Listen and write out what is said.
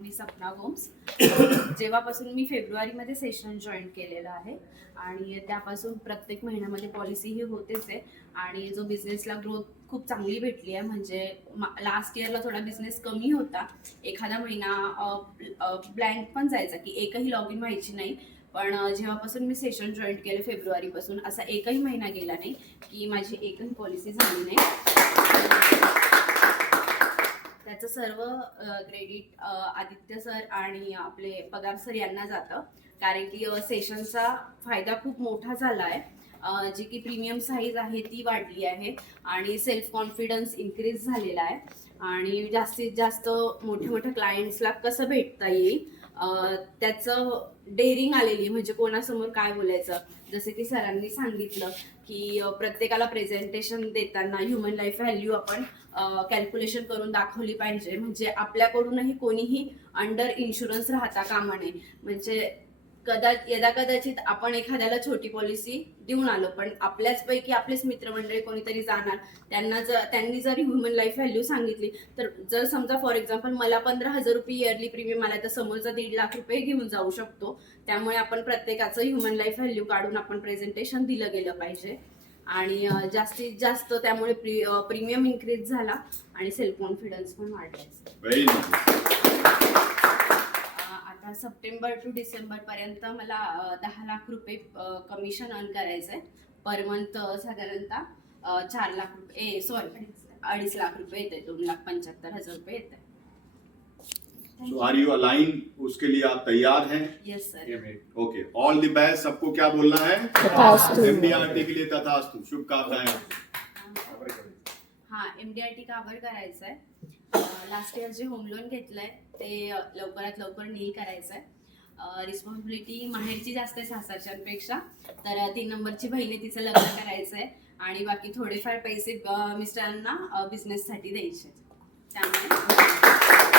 मी Sapna homes. जेव्हापासून मी फेब्रुवारीमध्ये session join केलेलं आहे आणि त्यापासून प्रत्येक महिन्यामध्ये पॉलिसी ही होतेच आहे आणि जो बिझनेसला ग्रोथ खूप चांगली भेटली आहे. म्हणजे लास्ट इयरला थोडा बिझनेस कमी होता, एखादा महिना ब्लँक पण जायचा की एकही लॉग इन व्हायची नाही. पण जेव्हापासून मी सेशन जॉईन केलं फेब्रुवारीपासून असा एकही महिना गेला नाही की माझी एकही पॉलिसी झाली नाही. त्याचं सर्व क्रेडिट आदित्य सर आणि आपले पगार सर यांना जातं, कारण की सेशनचा फायदा खूप मोठा झाला आहे. जी की प्रीमियम साईज आहे ती वाढली आहे आणि सेल्फ कॉन्फिडन्स इन्क्रीज झालेला आहे आणि जास्तीत जास्त मोठ्या मोठ्या क्लायंट्सला कसं भेटता येईल त्याचं डेअरिंग आलेली, म्हणजे कोणासमोर काय बोलायचं. जसे की सरांनी सांगितलं की प्रत्येकाला प्रेझेंटेशन देताना ह्युमन लाईफ व्हॅल्यू आपण कॅल्क्युलेशन करून दाखवली पाहिजे. म्हणजे आपल्याकडूनही कोणीही अंडर इन्शुरन्स राहता कामा नये. म्हणजे कदाचित आपण एखाद्याला छोटी पॉलिसी देऊन आलो, पण आपल्याचपैकी आपलेच मित्रमंडळी कोणीतरी जाणार, त्यांनी जर ह्युमन लाईफ व्हॅल्यू सांगितली तर जर समजा फॉर एक्झाम्पल मला 15,000 रुपये इयरली प्रीमियम आला तर समोरचा 1.5 लाख रुपये घेऊन जाऊ शकतो. त्यामुळे आपण प्रत्येकाचं ह्युमन लाईफ व्हॅल्यू काढून आपण प्रेझेंटेशन दिलं गेलं पाहिजे आणि जास्तीत जास्त त्यामुळे प्रीमियम इन्क्रीज झाला आणि सेल्फ कॉन्फिडन्स पण वाढला. आता सप्टेंबर टू डिसेंबर पर्यंत मला 10 लाख रुपये कमिशन अर्न करायचं आहे. पर मंथ साधारणतः 4 लाख रुपये 2.5 लाख रुपये येते, 2,75,000 रुपये येते. So are you aligned? उसके लिए आप तैयार हैं? Yes sir. Okay, all the best. सबको क्या बोलना है? तथास्तु. MDRT के लिए तथास्तु. शुभकामनाएं. हा, MDRT कावर करायचं आहे. लास्ट इयर जे होम लोन घेतलंय ते लवकरात लवकर नील करायचं आहे. रिस्पॉन्सिबिलिटी माहेरची जास्त आहे सासरच्यांपेक्षा, तर 3 नंबरची बहीण आहे, तिचं लग्न करायचं आहे आणि बाकी थोडेफार पैसे मिस्टरांना बिझनेससाठी द्यायचे. त्यामुळे